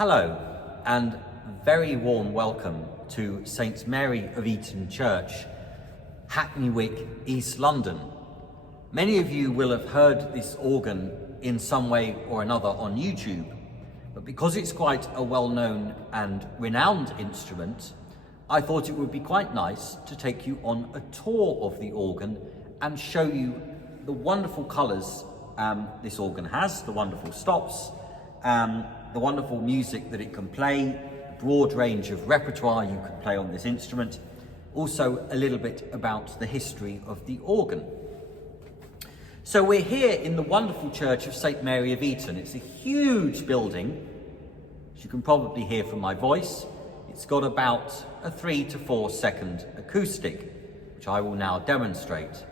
Hello and very warm welcome to St Mary of Eton Church, Hackney Wick, East London. Many of you will have heard this organ in some way or another on YouTube, but because it's quite a well-known and renowned instrument, I thought it would be quite nice to take you on a tour of the organ and show you the wonderful colours this organ has, the wonderful stops, the wonderful music that it can play, the broad range of repertoire you can play on this instrument, also a little bit about the history of the organ. So we're here in the wonderful church of St Mary of Eton. It's a huge building, as you can probably hear from my voice. It's got about a 3 to 4 second acoustic, which I will now demonstrate.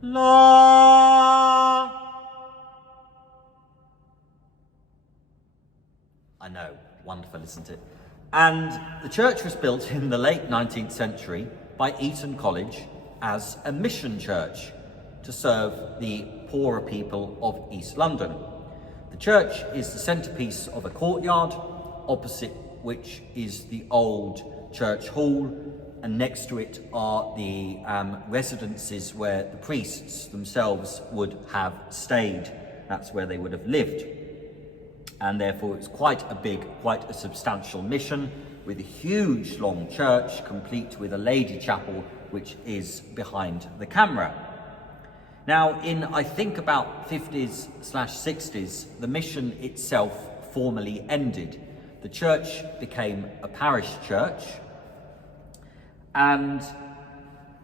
La. I know, wonderful, isn't it? And the church was built in the late 19th century by Eton College as a mission church to serve the poorer people of East London. The church is the centrepiece of a courtyard, opposite which is the old church hall, and next to it are the residences where the priests themselves would have stayed. That's where they would have lived. And therefore it's quite a big, quite a substantial mission, with a huge long church, complete with a lady chapel, which is behind the camera. Now, in I think about 50s/60s, the mission itself formally ended. The church became a parish church, and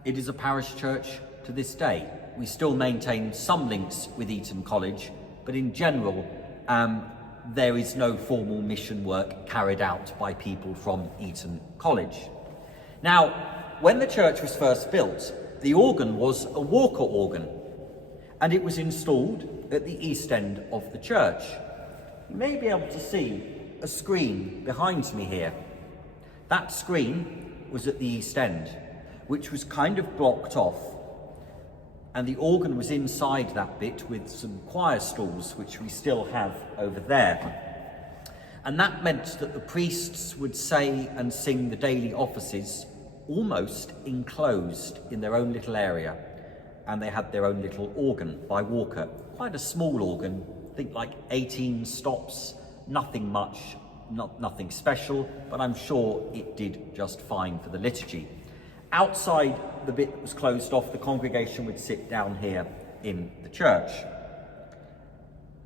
it is a parish church to this day. We still maintain some links with Eton College, but in general, there is no formal mission work carried out by people from Eton College. Now, when the church was first built, the organ was a Walker organ, and it was installed at the east end of the church. You may be able to see a screen behind me here. That screen was at the east end, which was kind of blocked off, and the organ was inside that bit with some choir stalls, which we still have over there. And that meant that the priests would say and sing the daily offices almost enclosed in their own little area, and they had their own little organ by Walker. Quite a small organ, I think like 18 stops, nothing much, nothing special, but I'm sure it did just fine for the liturgy. Outside the bit that was closed off, the congregation would sit down here in the church.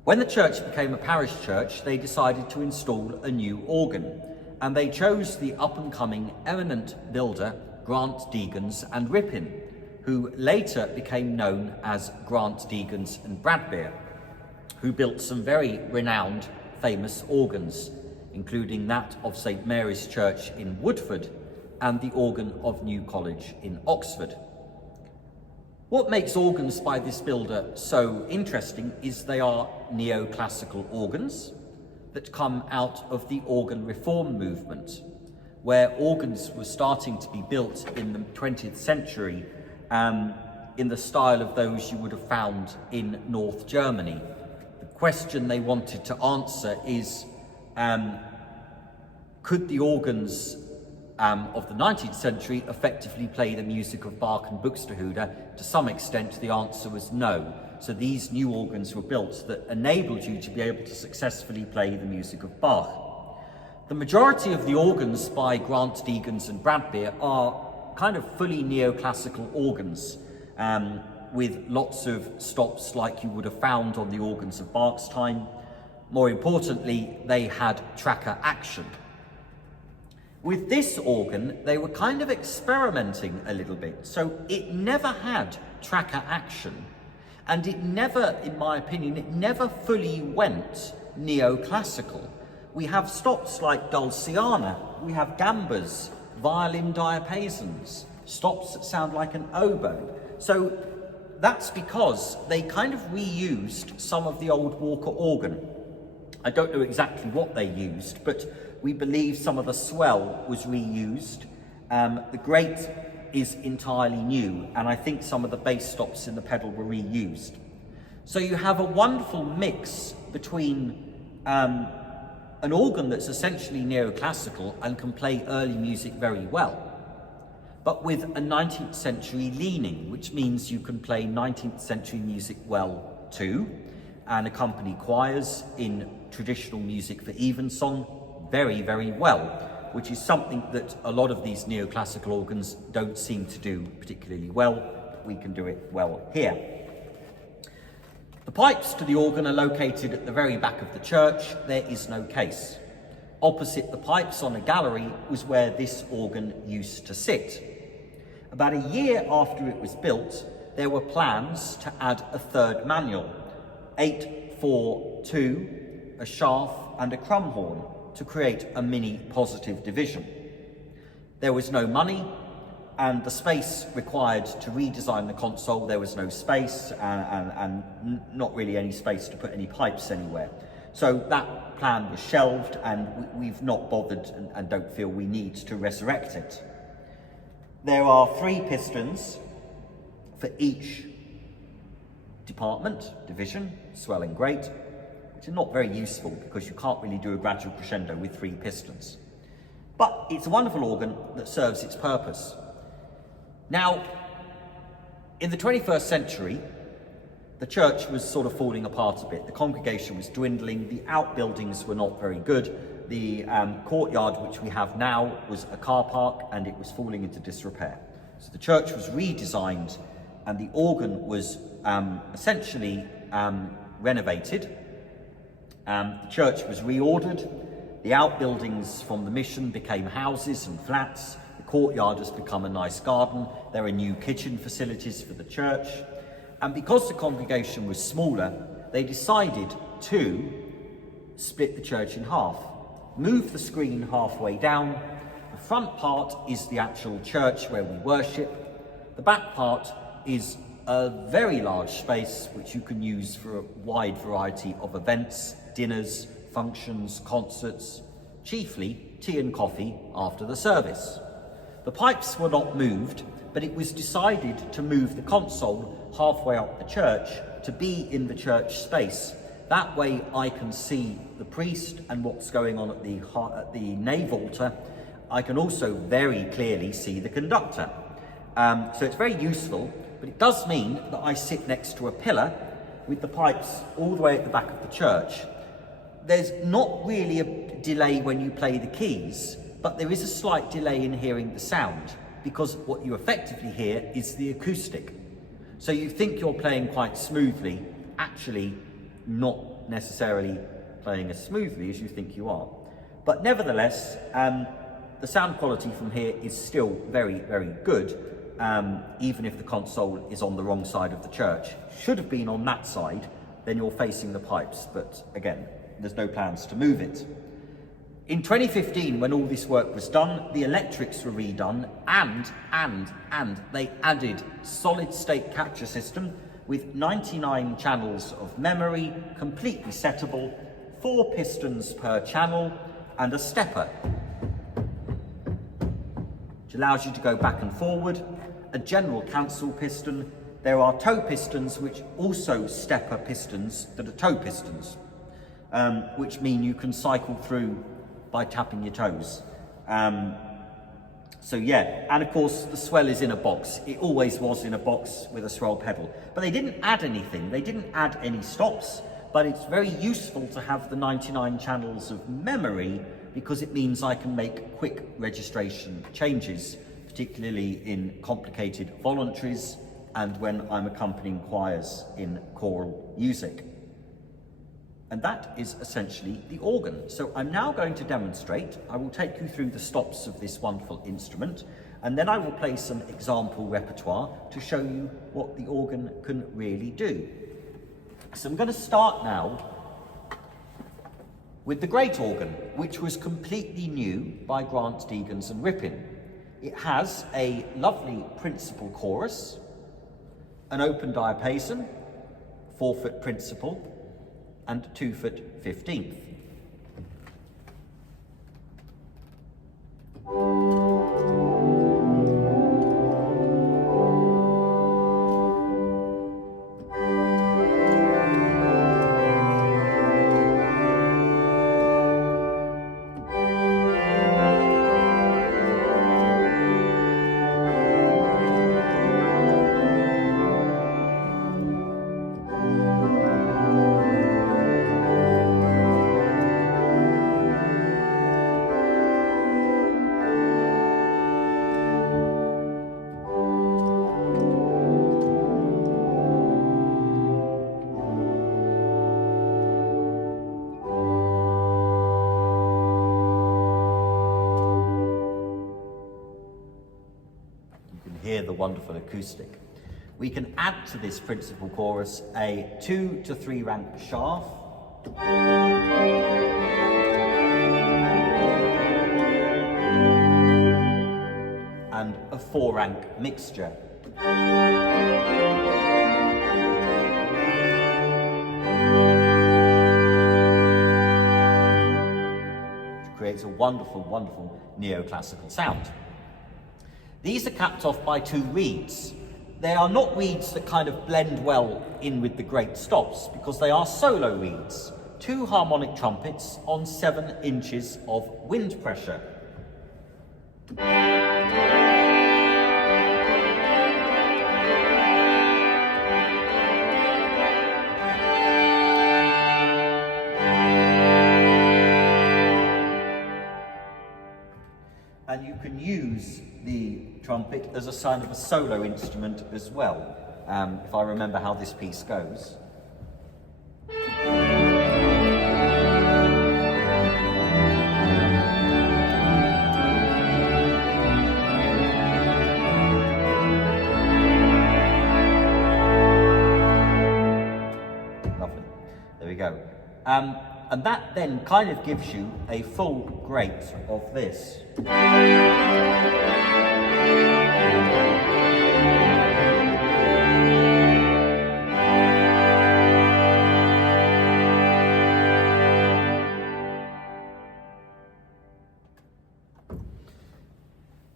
When the church became a parish church, they decided to install a new organ, and they chose the up-and-coming eminent builder Grant, Degens and Rippin, who later became known as Grant, Degens and Bradbeer, who built some very renowned, famous organs, including that of St Mary's Church in Woodford and the organ of New College in Oxford. What makes organs by this builder so interesting is they are neoclassical organs that come out of the organ reform movement, where organs were starting to be built in the 20th century in the style of those you would have found in North Germany. The question they wanted to answer is, could the organs of the 19th century effectively play the music of Bach and Buxtehude? To some extent, the answer was no. So these new organs were built that enabled you to be able to successfully play the music of Bach. The majority of the organs by Grant, Degens and Bradbeer are kind of fully neoclassical organs, with lots of stops like you would have found on the organs of Bach's time. More importantly, they had tracker action. With this organ, they were kind of experimenting a little bit. So it never had tracker action, and it never, in my opinion, it never fully went neoclassical. We have stops like Dulciana, we have gambas, violin diapasons, stops that sound like an oboe. So that's because they kind of reused some of the old Walker organ. I don't know exactly what they used, but we believe some of the swell was reused. The grate is entirely new, and I think some of the bass stops in the pedal were reused. So you have a wonderful mix between an organ that's essentially neoclassical and can play early music very well, but with a 19th century leaning, which means you can play 19th century music well too, and accompany choirs in traditional music for evensong very, very well, which is something that a lot of these neoclassical organs don't seem to do particularly well, but we can do it well here. The pipes to the organ are located at the very back of the church. There is no case. Opposite the pipes on a gallery was where this organ used to sit. About a year after it was built, there were plans to add a third manual, 8/4/2, a shaft and a crumhorn, to create a mini positive division. There was no money, and the space required to redesign the console, there was no space and not really any space to put any pipes anywhere. So that plan was shelved, and we've not bothered and don't feel we need to resurrect it. There are 3 pistons for each division, swell and great, which are not very useful because you can't really do a gradual crescendo with 3 pistons. But it's a wonderful organ that serves its purpose. Now, in the 21st century, the church was sort of falling apart a bit. The congregation was dwindling, the outbuildings were not very good. The courtyard, which we have now, was a car park, and it was falling into disrepair. So the church was redesigned, and the organ was essentially renovated. The church was reordered. The outbuildings from the mission became houses and flats. The courtyard has become a nice garden. There are new kitchen facilities for the church. And because the congregation was smaller, they decided to split the church in half, move the screen halfway down. The front part is the actual church where we worship. The back part is a very large space which you can use for a wide variety of events, dinners, functions, concerts, chiefly tea and coffee after the service. The pipes were not moved, but it was decided to move the console halfway up the church to be in the church space. That way I can see the priest and what's going on at the nave altar. I can also very clearly see the conductor. So it's very useful, but it does mean that I sit next to a pillar with the pipes all the way at the back of the church. There's not really a delay when you play the keys, but there is a slight delay in hearing the sound, because what you effectively hear is the acoustic. So you think you're playing quite smoothly, actually not necessarily playing as smoothly as you think you are. But nevertheless, the sound quality from here is still very, very good, even if the console is on the wrong side of the church. Should have been on that side, then you're facing the pipes, but again, there's no plans to move it. In 2015, when all this work was done, the electrics were redone, and they added solid-state capture system with 99 channels of memory, completely settable, 4 pistons per channel, and a stepper, which allows you to go back and forward, a general cancel piston. There are toe pistons, which also stepper pistons that are toe pistons, which mean you can cycle through by tapping your toes. So yeah, and of course the swell is in a box. It always was in a box with a swell pedal. But they didn't add anything. They didn't add any stops, but it's very useful to have the 99 channels of memory, because it means I can make quick registration changes, particularly in complicated voluntaries and when I'm accompanying choirs in choral music. And that is essentially the organ. So I'm now going to demonstrate. I will take you through the stops of this wonderful instrument, and then I will play some example repertoire to show you what the organ can really do. So I'm going to start now with the great organ, which was completely new by Degens and Rippin. It has a lovely principal chorus, an open diapason, 4-foot principal, and 2-foot 15th. hear the wonderful acoustic. We can add to this principal chorus a 2 to 3 rank shaft, and a 4 rank mixture. Which creates a wonderful, wonderful neoclassical sound. These are capped off by 2 reeds. They are not reeds that kind of blend well in with the great stops, because they are solo reeds. 2 harmonic trumpets on 7 inches of wind pressure. And you can use the trumpet as a sign of a solo instrument as well, if I remember how this piece goes. Lovely. There we go. And that then kind of gives you a full grate of this.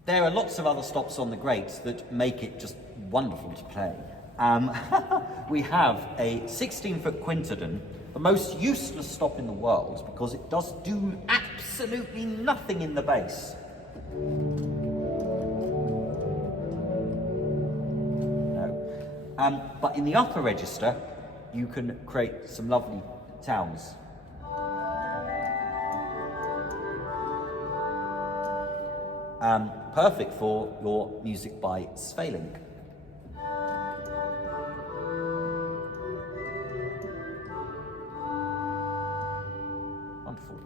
There are lots of other stops on the grates that make it just wonderful to play. We have a 16-foot quintodon, the most useless stop in the world because it does do absolutely nothing in the bass. No. But in the upper register, you can create some lovely sounds. Perfect for your music by Swell. Wonderful.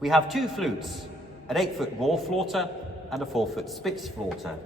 We have 2 flutes, an 8-foot raw flauta and a 4-foot spitz flauta.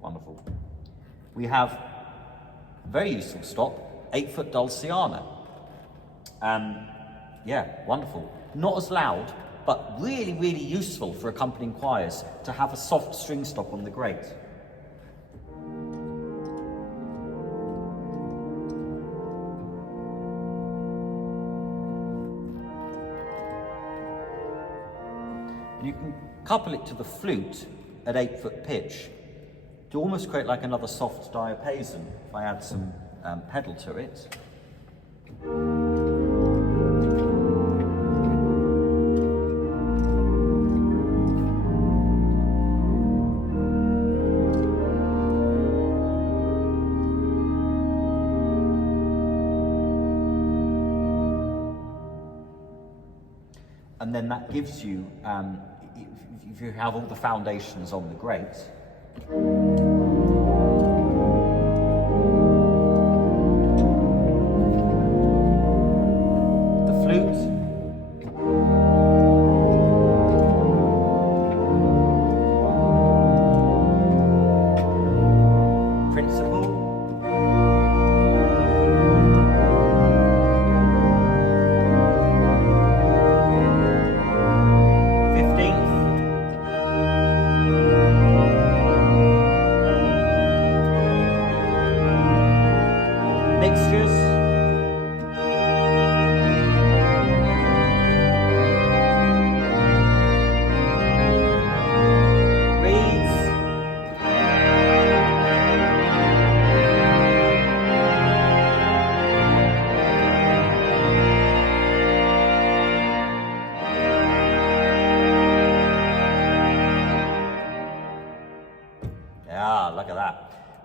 Wonderful. We have a very useful stop, 8-foot dulciana. Yeah, wonderful. Not as loud, but really, really useful for accompanying choirs to have a soft string stop on the grate. And you can couple it to the flute at 8-foot pitch to almost create like another soft diapason if I add some pedal to it. And then that gives you, if you have all the foundations on the grate, the flute, principal,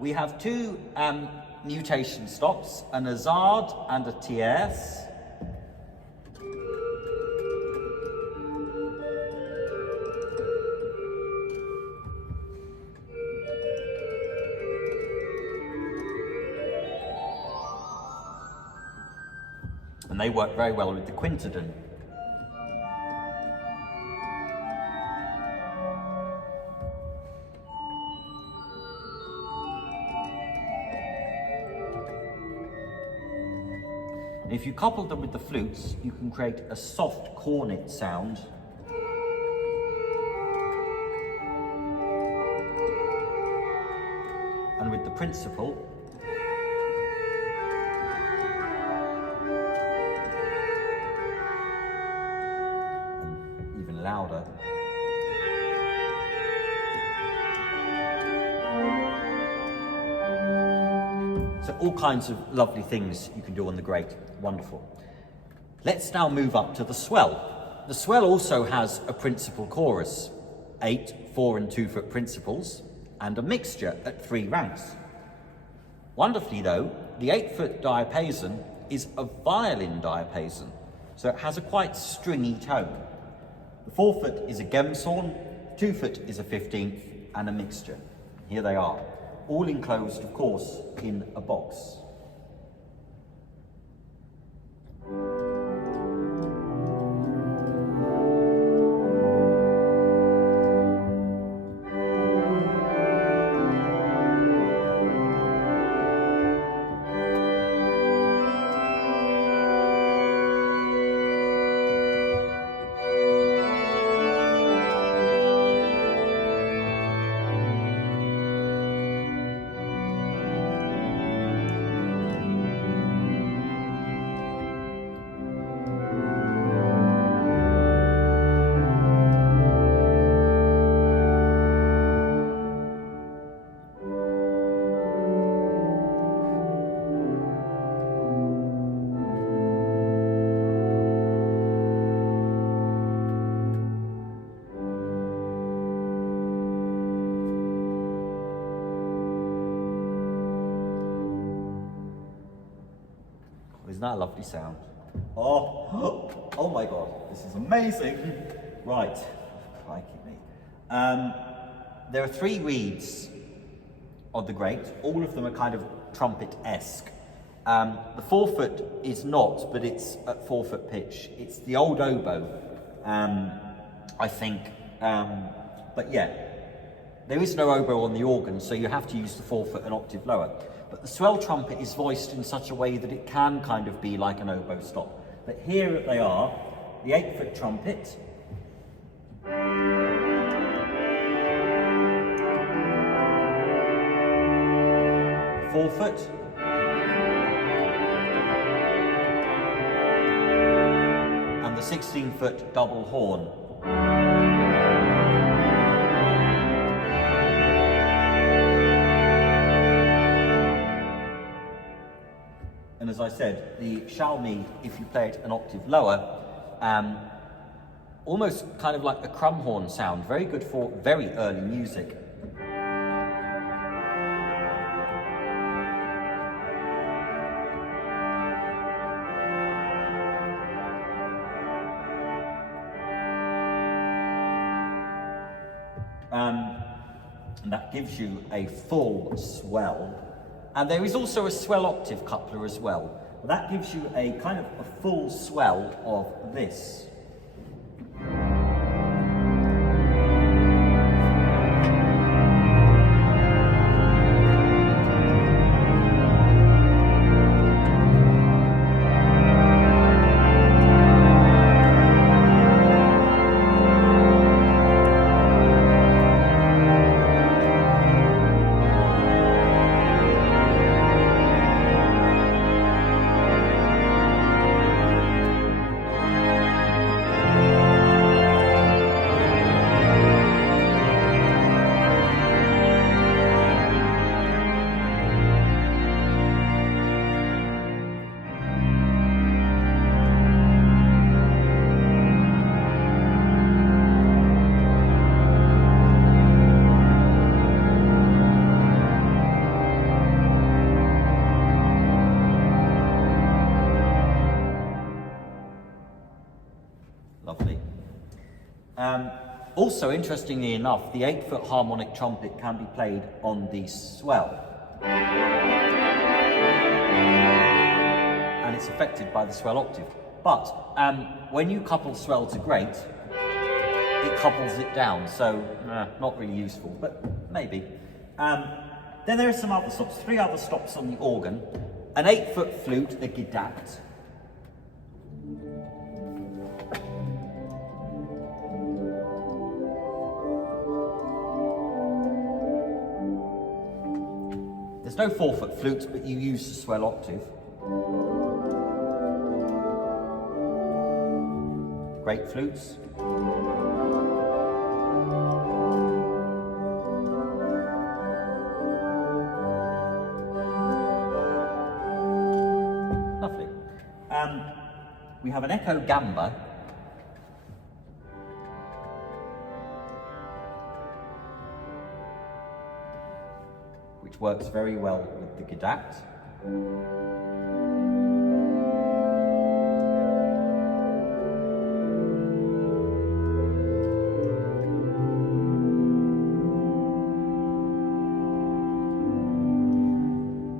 We have two mutation stops, an hazard and a tierce. And they work very well with the quintadon. If you couple them with the flutes, you can create a soft cornet sound. And with the principal, and even louder. So all kinds of lovely things you can do on the grate. Wonderful. Let's now move up to the swell. The swell also has a principal chorus, 8 4 and 2 foot principals, and a mixture at 3 ranks. Wonderfully though, the 8 foot diapason is a violin diapason, so it has a quite stringy tone. The 4 foot is a gemshorn, 2 foot is a 15th, and a mixture. Here they are, all enclosed, of course, in a box. Isn't that a lovely sound? Oh my God, this is amazing. Right, crikey me. There are 3 reeds on the grate. All of them are kind of trumpet-esque. The 4 foot is not, but it's at 4 foot pitch. It's the old oboe, I think. But yeah, there is no oboe on the organ, so you have to use the 4 foot an octave lower. But the swell trumpet is voiced in such a way that it can kind of be like an oboe stop. But here they are, the 8 foot trumpet. The 4 foot. And the 16 foot double horn. And as I said, the shalmi, if you play it an octave lower, almost kind of like a crumhorn sound, very good for very early music. And that gives you a full swell. And there is also a swell octave coupler as well. That gives you a kind of a full swell of this. Also, interestingly enough, the 8-foot harmonic trumpet can be played on the swell. And it's affected by the swell octave. But when you couple swell to great, it couples it down, so not really useful, but maybe. Then there are some other stops, 3 other stops on the organ. An 8-foot flute, the Gedacht. There's no 4-foot flute, but you use the swell octave. Great flutes. Lovely. We have an echo gamba. Which works very well with the Gedacht.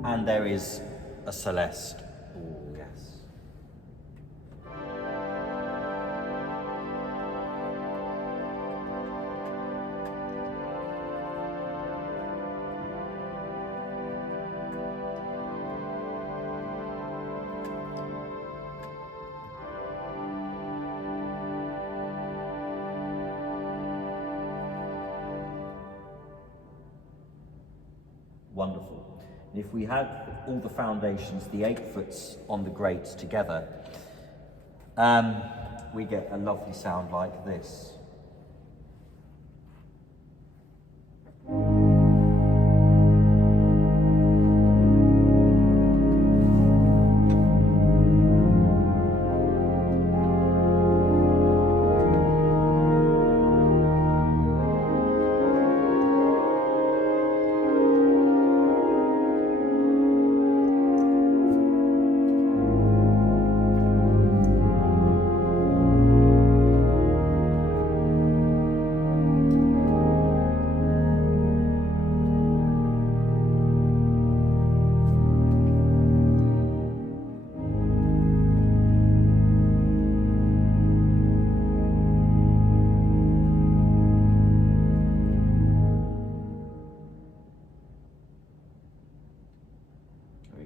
And there is a celeste. Oh, yes. Wonderful. And if we had all the foundations, the 8-foots on the grates together, we get a lovely sound like this.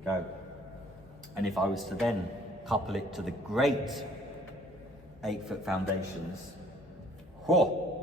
Go. And if I was to then couple it to the great 8-foot foundations, whoa!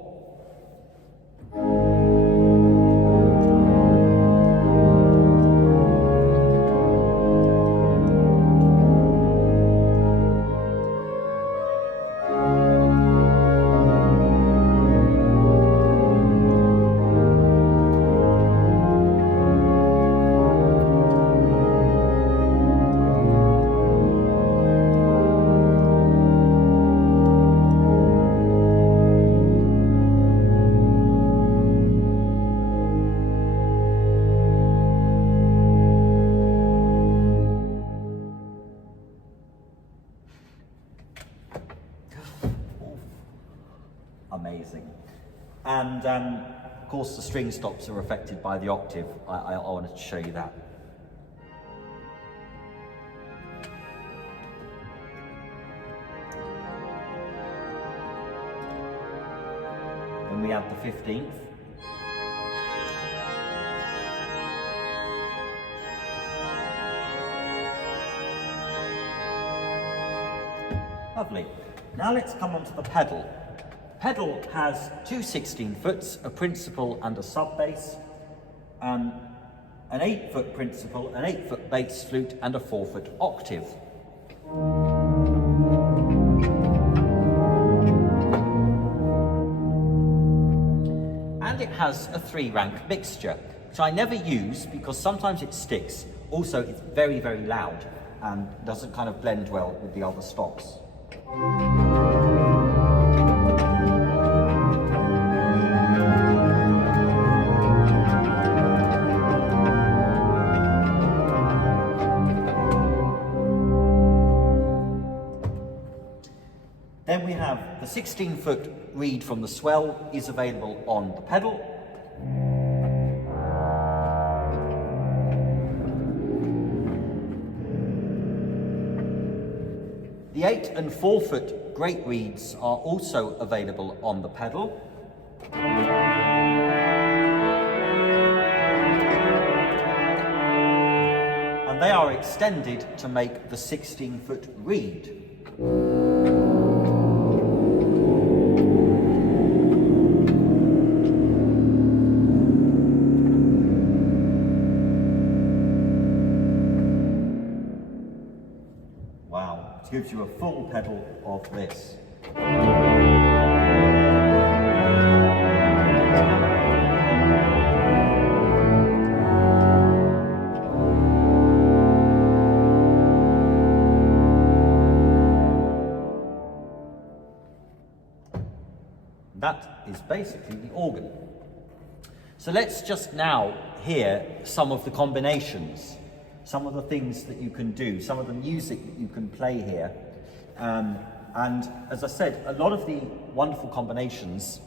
Amazing. And of course the string stops are affected by the octave. I wanted to show you that. Then we have the 15th. Lovely. Now let's come on to the pedal. Pedal has 2 16-foots, a principal and a sub-bass, an 8-foot principal, an 8-foot bass flute, and a 4-foot octave. And it has a 3-rank mixture, which I never use because sometimes it sticks. Also, it's very, very loud and doesn't kind of blend well with the other stocks. Then we have the 16-foot reed from the Swell is available on the pedal. The 8 and 4-foot great reeds are also available on the pedal. And they are extended to make the 16-foot reed. Wow, it gives you a full pedal of this. That is basically the organ. So let's just now hear some of the combinations, some of the things that you can do, some of the music that you can play here. And as I said, a lot of the wonderful combinations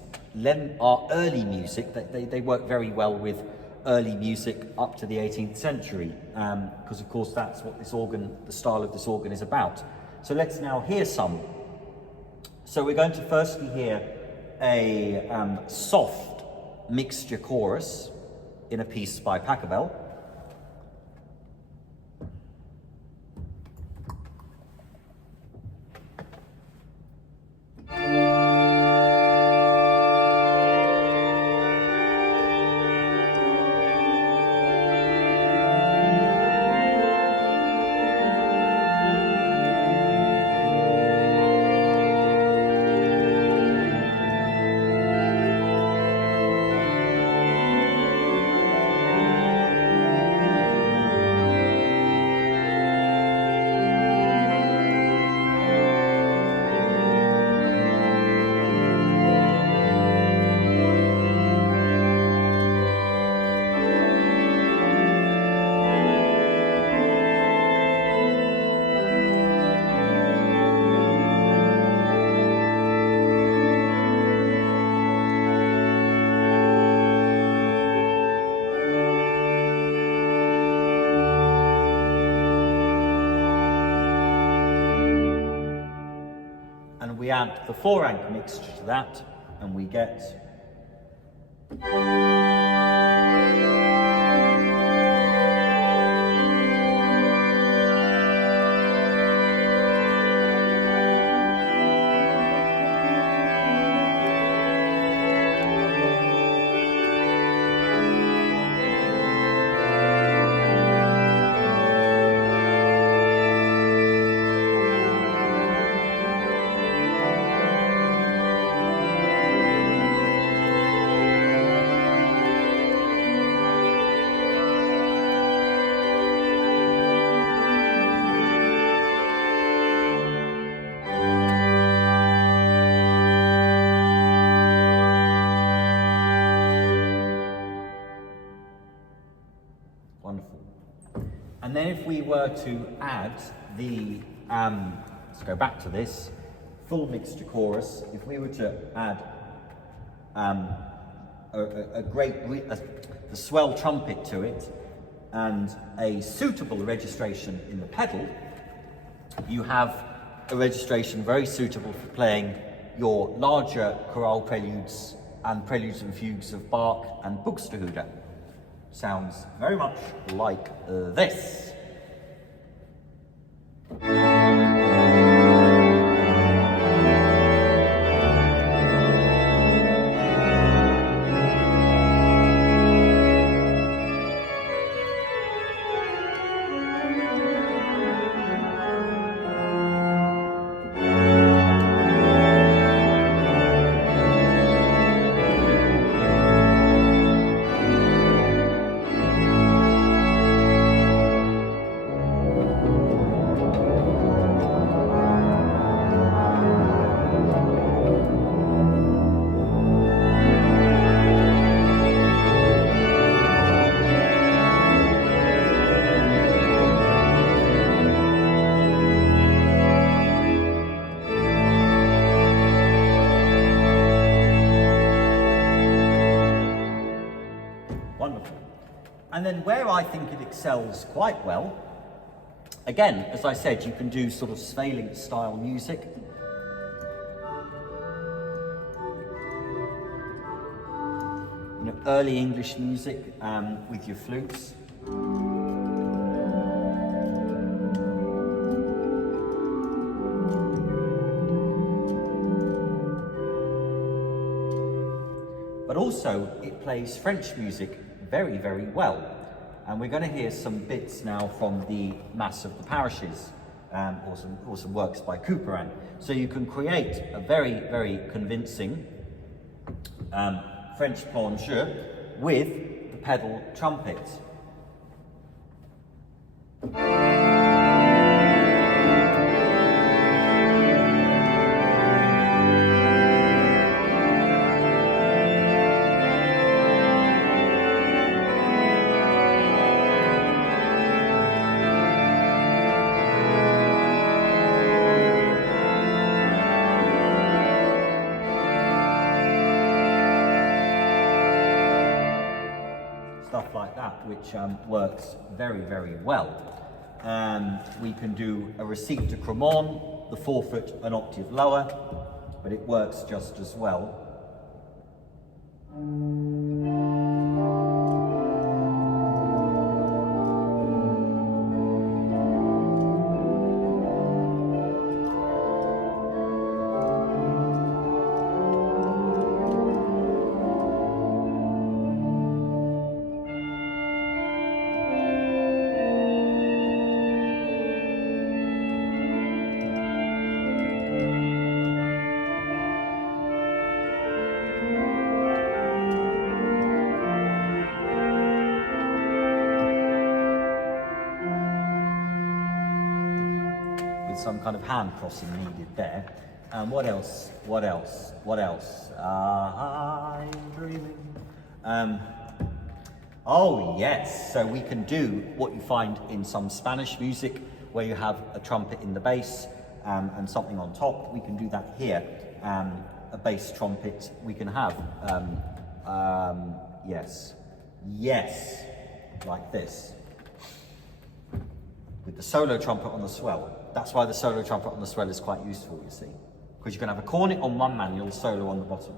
are early music. They work very well with early music up to the 18th century, because of course that's what this organ, the style of this organ is about. So let's now hear some. So we're going to firstly hear a soft mixture chorus in a piece by Pachelbel. We add the 4-rank mixture to that, and we get wonderful. And then if we were to add the, let's go back to this, full mixture chorus, if we were to add the Swell trumpet to it and a suitable registration in the pedal, you have a registration very suitable for playing your larger chorale preludes and preludes and fugues of Bach and Buxtehude. Sounds very much like this. And then where I think it excels quite well, again, as I said, you can do sort of Swell style music. You know, early English music with your flutes. But also, it plays French music very, very well. And we're going to hear some bits now from the Mass of the Parishes, or some works by Couperin. So you can create a very, very convincing French bon jeu with the pedal trumpet. Stuff like that, which works very, very well. We can do a recite de Cremon, the forefoot an octave lower, but it works just as well. Some kind of hand crossing needed there. And what else? What else? What else? I'm dreaming. Oh yes, so we can do what you find in some Spanish music where you have a trumpet in the bass and something on top. We can do that here. A bass trumpet we can have. Yes, like this. With the solo trumpet on the swell. That's why the solo trumpet on the swell is quite useful, you see. Because you can have a cornet on one manual, solo on the bottom.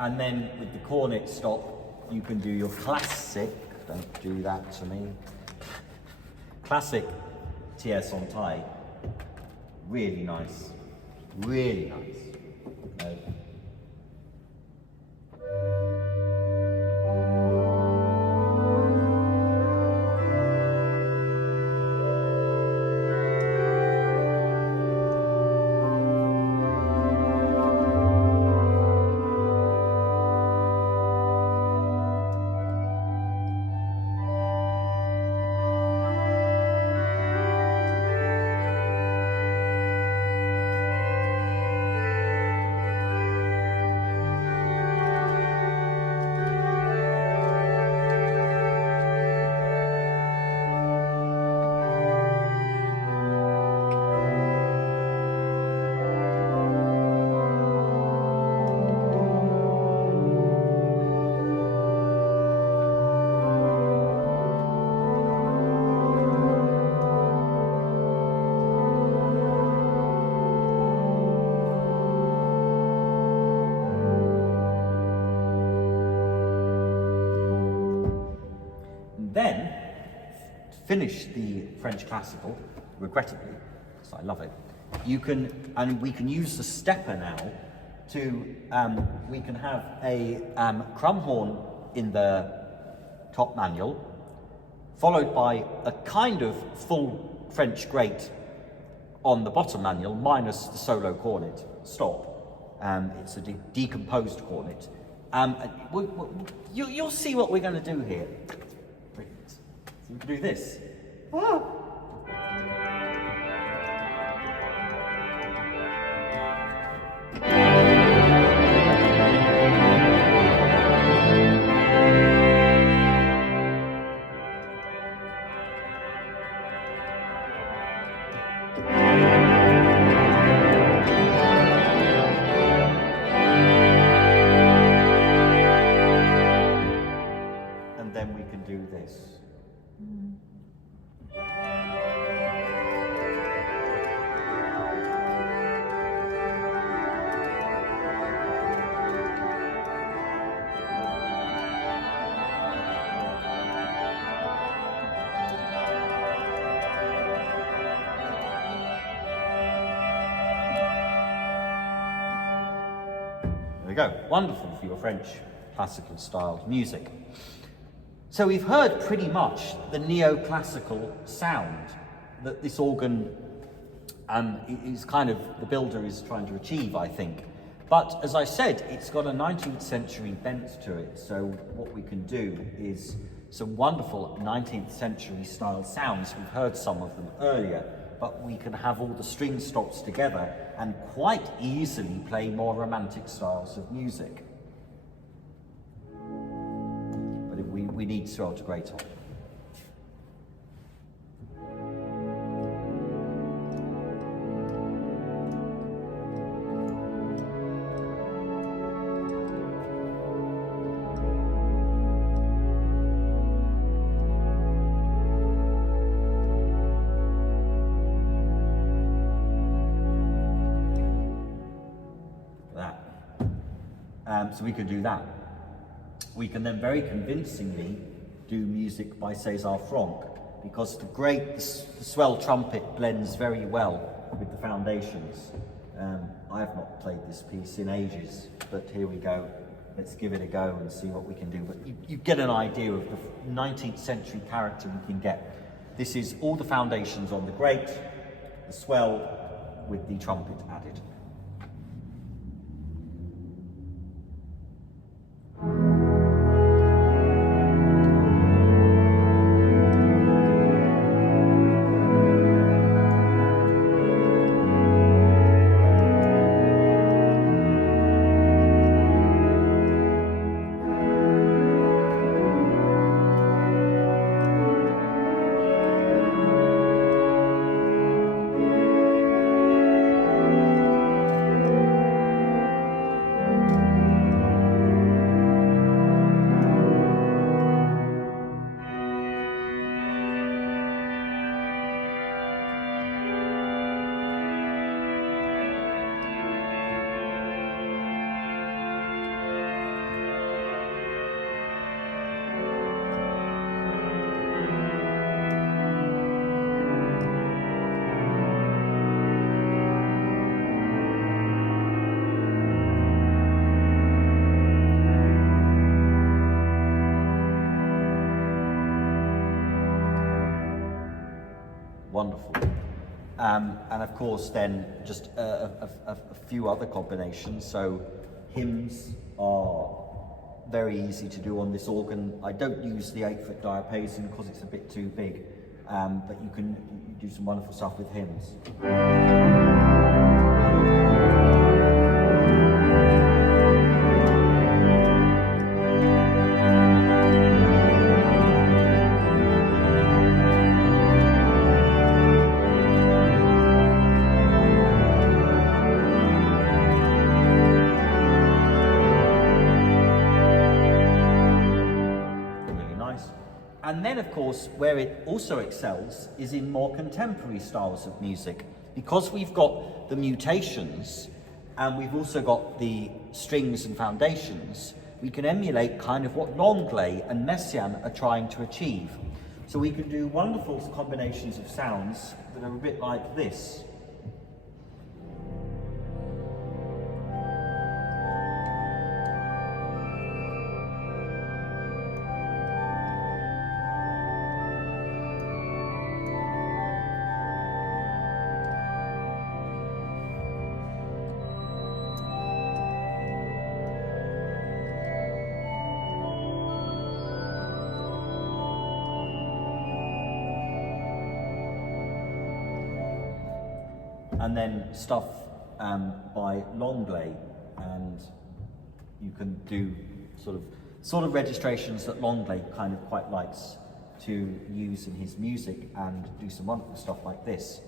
And then with the cornet stop, you can do your classic, don't do that to me, classic tierce en taille. Really nice, really nice. Then, to finish the French classical, regrettably, because I love it, we can use the stepper now to, we can have a crumb horn in the top manual, followed by a kind of full French grate on the bottom manual, minus the solo cornet, stop. It's a decomposed cornet. You'll see what we're going to do here. So we can do this. Ah. go. Wonderful for your French classical styled music. So we've heard pretty much the neoclassical sound that this organ is kind of, the builder is trying to achieve, I think. But as I said, it's got a 19th century bent to it. So what we can do is some wonderful 19th century style sounds. We've heard some of them earlier, but we can have all the string stops together and quite easily play more romantic styles of music. But we need Swell to grate on. So we could do that. We can then very convincingly do music by César Franck, because the Swell trumpet blends very well with the foundations. I have not played this piece in ages, but here we go. Let's give it a go and see what we can do. But you get an idea of the 19th century character we can get. This is all the foundations on the grate, the swell with the trumpet added. Wonderful. And of course then just a few other combinations. So hymns are very easy to do on this organ. I don't use the 8-foot diapason because it's a bit too big, but you can do some wonderful stuff with hymns. And then, of course, where it also excels is in more contemporary styles of music. Because we've got the mutations and we've also got the strings and foundations, we can emulate kind of what Longley and Messiaen are trying to achieve. So we can do wonderful combinations of sounds that are a bit like this. And then stuff by Longley, and you can do sort of registrations that Longley kind of quite likes to use in his music, and do some wonderful stuff like this.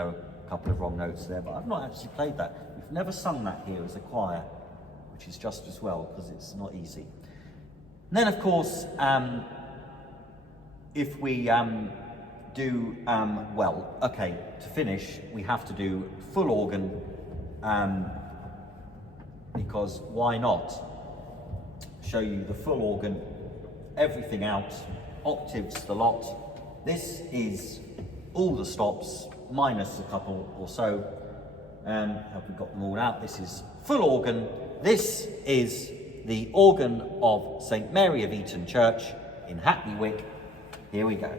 know a couple of wrong notes there, but I've not actually played that. We've never sung that here as a choir, which is just as well, because it's not easy. And then, of course, if we do, well, okay, to finish, we have to do full organ, because why not? Show you the full organ, everything out, octaves the lot. This is all the stops, minus a couple or so. Have we got them all out? This is full organ. This is the organ of St. Mary of Eton Church in Hackney Wick. Here we go.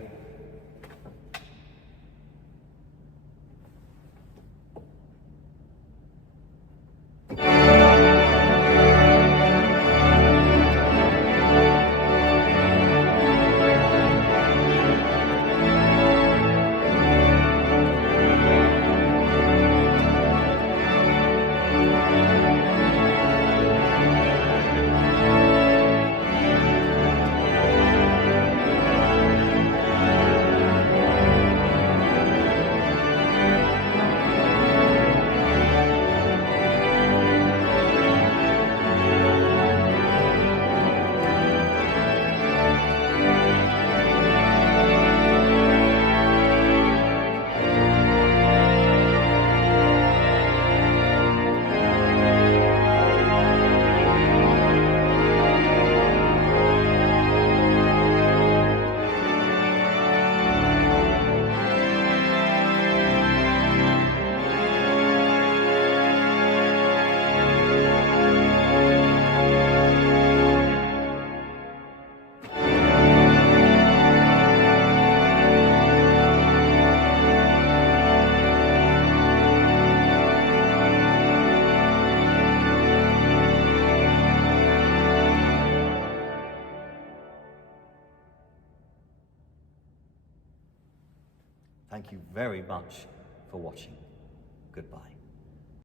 Thank you very much for watching. Goodbye.